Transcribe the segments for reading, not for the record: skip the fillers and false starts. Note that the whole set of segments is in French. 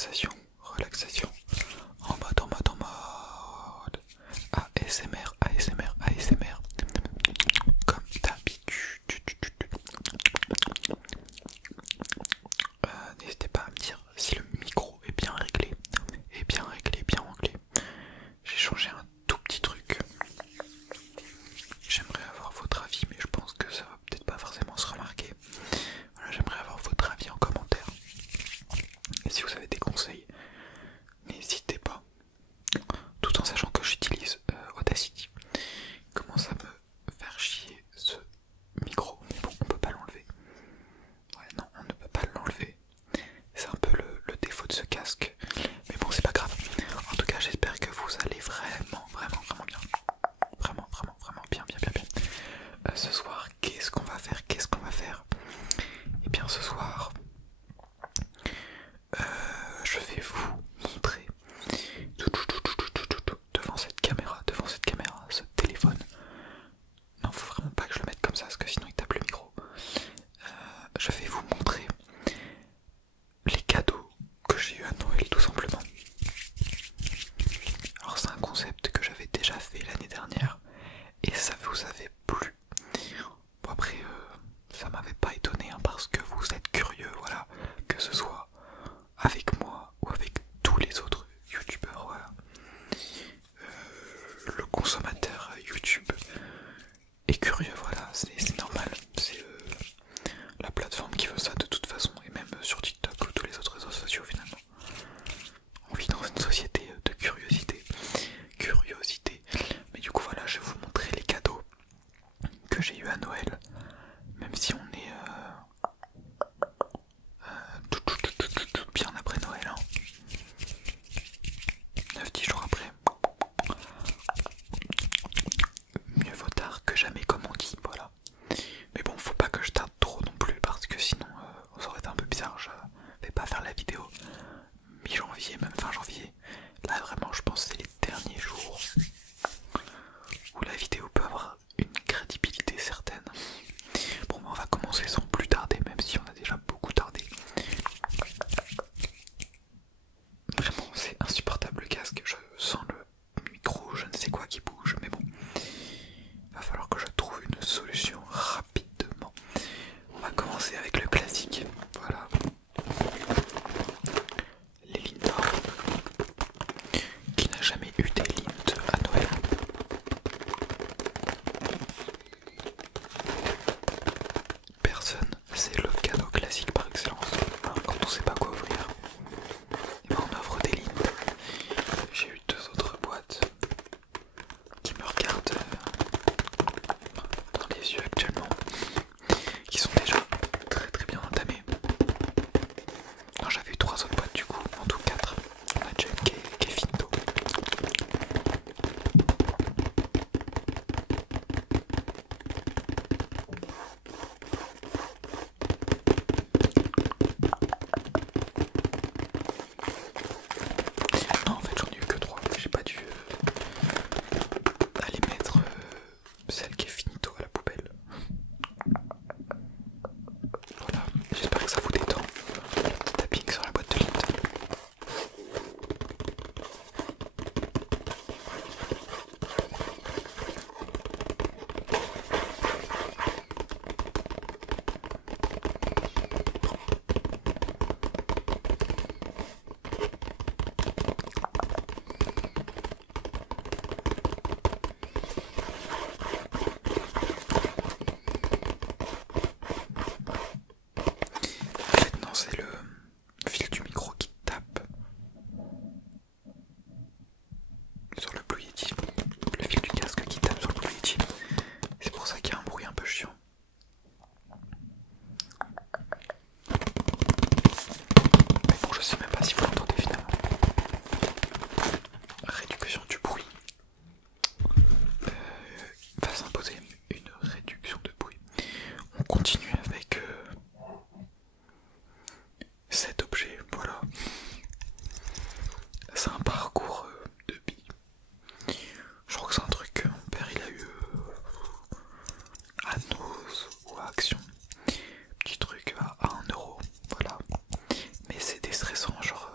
relaxation, relaxation, en mode ASMR, ASMR, ASMR, comme d'habitude. N'hésitez pas à me dire si le micro est bien réglé, bien réglé. J'ai changé un tout petit truc. J'aimerais avoir votre avis, mais je pense que ça va peut-être pas forcément se remarquer. Voilà, j'aimerais avoir votre avis en commentaire. Et si vous avez des conseils, n'hésitez pas. Tout en sachant que j'utilise Audacity. Il commence à me faire chier ce micro, mais bon, on peut pas l'enlever. Ouais, non, on ne peut pas l'enlever. C'est un peu le défaut de ce casque. Mais bon, c'est pas grave. En tout cas, j'espère que vous allez vraiment bien. Vraiment bien. Ce soir, qu'est-ce qu'on va faire? Et bien ce soir, je vais vous montrer devant cette caméra, ce téléphone. Non, faut vraiment pas que je le mette comme ça, parce que sinon il tape le micro. Je vais vous montrer les cadeaux que j'ai eu à Noël, tout simplement. Alors c'est un concept que j'avais déjà fait l'année dernière, et ça vous avait plu. Bon après, ça m'avait pas étonné, hein, parce que vous êtes curieux, voilà, que ce soit avec moi ou avec tous les autres youtubeurs, voilà. Le consommateur YouTube est curieux, voilà, c'est normal, c'est la plateforme qui veut ça de toute façon, et même sur TikTok ou tous les autres réseaux sociaux finalement. On vit dans une société de curiosité, mais du coup voilà, je vais vous montrer les cadeaux que j'ai eu à Noël, même si on est bien après Noël, hein. 9-10 jours après. Mieux vaut tard que jamais, comme on dit, voilà. Mais bon, faut pas que je tarde trop non plus, parce que sinon ça aurait été un peu bizarre. Je vais pas faire la vidéo mi-janvier, même fin janvier. Là vraiment, je pense que c'est les derniers jours où la vidéo peut avoir une crédibilité certaine. Bon, on va commencer sans plus tarder, même si on a déjà beaucoup tardé. Vraiment, c'est insupportable le casque. Je sens le micro, je ne sais quoi qui bouge, mais bon. Va falloir que je trouve une solution rapidement. On va commencer avec le classique. Voilà. Les Lindor. Qui n'a jamais eu des Lind à Noël? Personne, c'est le cadeau classique par excellence. Quand on sait pas quoi ouvrir, et ben on offre des Lind. J'ai eu 2 autres boîtes qui me regardent dans les yeux actuellement, qui sont déjà très bien entamées. Non, j'avais eu 3 autres boîtes du coup, en tout 4. On a déjà une qui est finito. Non, en fait j'en ai eu que 3, j'ai pas dû aller mettre celle qui est finito à la poubelle. Voilà, j'espère que ça vous détend. Petit tapping sur la boîte de Lind. En fait non, c'est le fil du micro qui tape sur le Blue Yeti. Le fil du casque qui tape sur le Blue Yeti. C'est pour ça qu'il y a un bruit un peu chiant. Mais bon, je sais même pas si vous l'entendez finalement. Réduction du bruit. Va s'imposer une réduction de bruit. On continue avec cet objet, voilà. C'est un parcours de billes. Je crois que c'est un truc que mon père il a eu à Noz ou à Action. Petit truc à 1€, voilà. Mais c'est déstressant, genre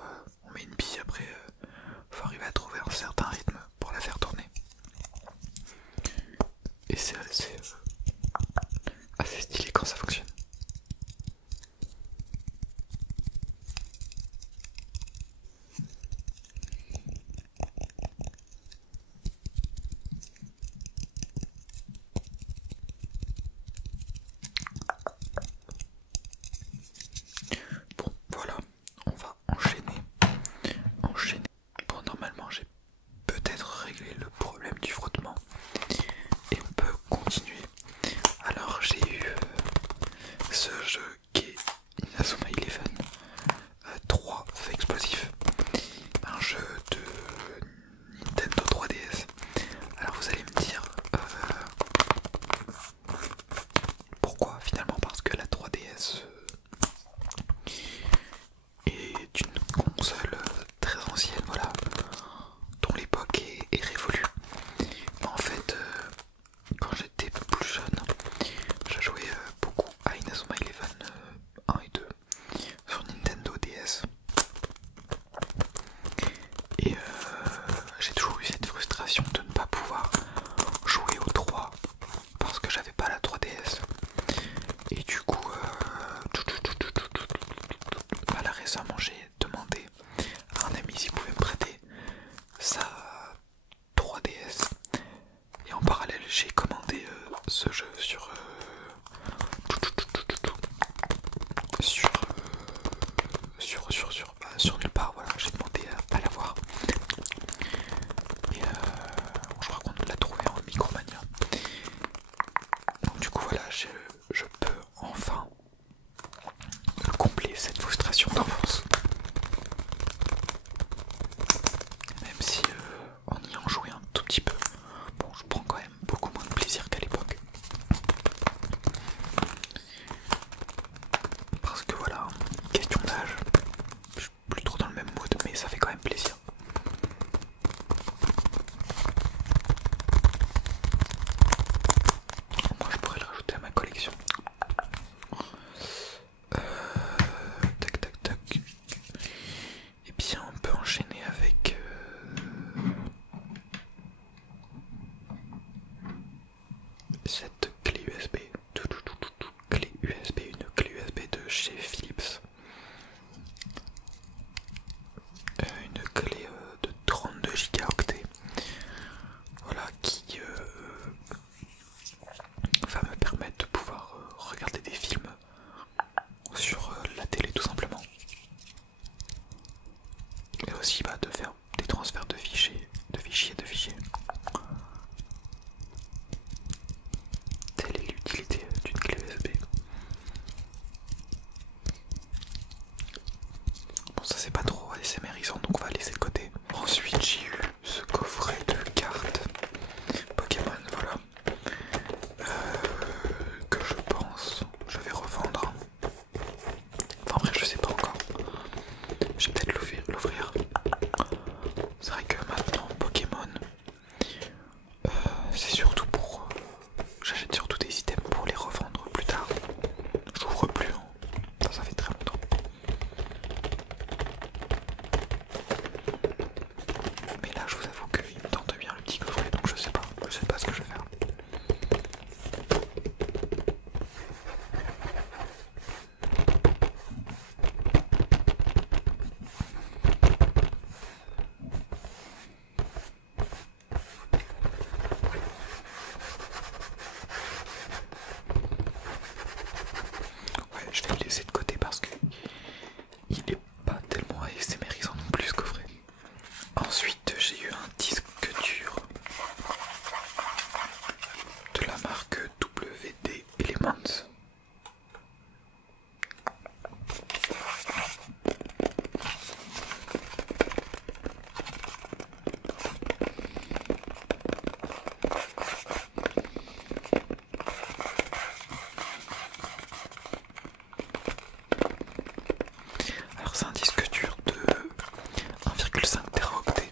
aussi de faire des transferts de fichiers, Telle est l'utilité d'une clé USB. Bon, ça c'est pas trop ASMRisant, donc on va laisser de côté. Ensuite j'ai eu ce coffret de cartes Pokémon, voilà, que je pense je vais revendre. Enfin bref, je sais pas encore. Je vais peut-être l'ouvrir. C'est vrai que maintenant Pokémon, c'est surtout pour... j'achète surtout des items pour les revendre plus tard. J'ouvre plus, hein. Ça fait très longtemps. Mais là je vous avoue qu'il me tente bien le petit coffret, donc je sais pas ce que je vais faire. Ouais, je vais le laisser de côté parce que il est pas tellement ASMRisant non plus ce coffret. Ensuite j'ai eu un disque dur de la marque WD Elements. Alors c'est un disque dur de 1,5 Teraoctets.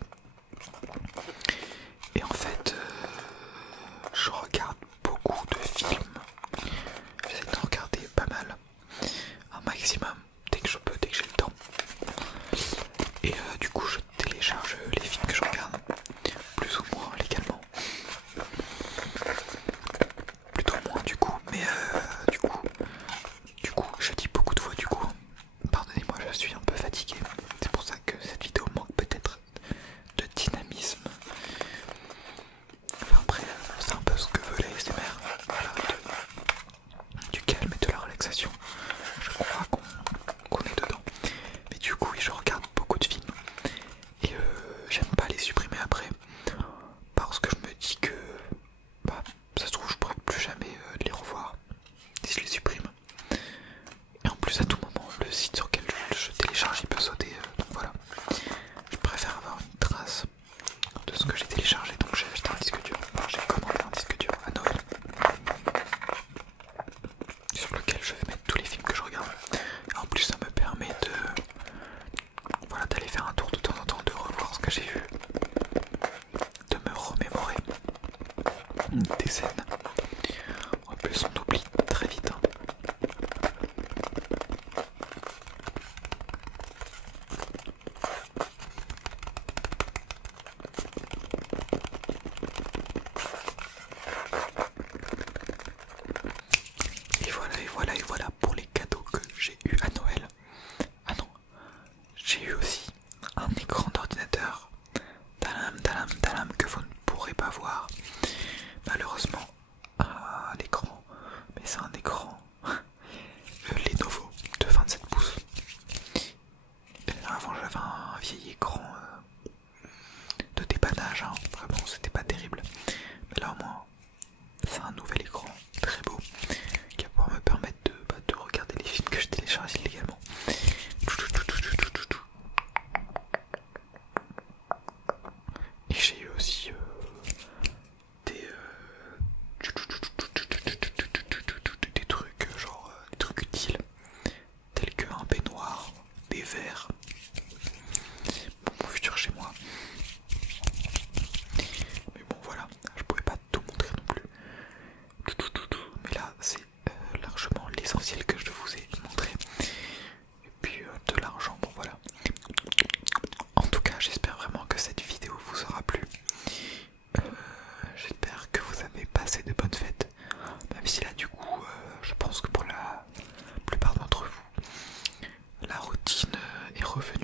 Et en fait, je regarde beaucoup de films. J'essaie d'en regarder pas mal, un maximum, dès que je peux, dès que j'ai le temps. Et du coup, je télécharge les films que je regarde, plus ou moins légalement. Plutôt moins du coup, mais du coup, je dis beaucoup de fois du coup. Pardonnez-moi, je suis un peu fatigué. C'est pour ça que cette vidéo manque peut-être de dynamisme. Enfin après, c'est un peu ce que veut l'ASMR. Voilà, du calme et de la relaxation. Je crois qu'on est dedans. Mais du coup, oui, je regarde beaucoup de films. Et j'aime pas les supprimer après. Parce que je me dis que ça se trouve, je pourrais plus jamais les revoir si je les supprime. Et en plus, à tout moment, le site sur lequel je télécharge il peut sauter. Donc voilà. Je préfère avoir une trace de ce que j'ai téléchargé. Donc j'ai acheté un disque dur. Enfin, j'ai commandé un disque dur à Noël, sur lequel je vais mettre tous les films que je regarde. Et en plus, ça me permet d'aller faire un tour de temps en temps, de revoir ce que j'ai vu, de me remémorer des scènes. En plus, on oublie très vite, hein. Et voilà pour les cadeaux que j'ai eu à Noël. Ah non, j'ai eu aussi un écran d'ordinateur, talam, que vous ne pourrez pas voir malheureusement à l'écran, mais c'est un écran Lenovo de 27 pouces. Avant j'avais un vieil écran de dépannage, hein. Vraiment c'était pas terrible, mais là au moins c'est un nouvel écran très beau qui va pouvoir me permettre de regarder les films que je télécharge illégalement. Et j'ai eu aussi des trucs genre des trucs utiles tels qu'un baignoire, des verres pour mon futur chez moi. Mais bon voilà, je pouvais pas tout montrer non plus. Mais là c'est largement l'essentiel que je vous ai montré. Et puis de l'argent, bon voilà. En tout cas j'espère vraiment que cette vidéo vous aura plu. J'espère que vous avez passé de bonnes fêtes. Même si là du coup je pense que pour la plupart d'entre vous la routine est revenue.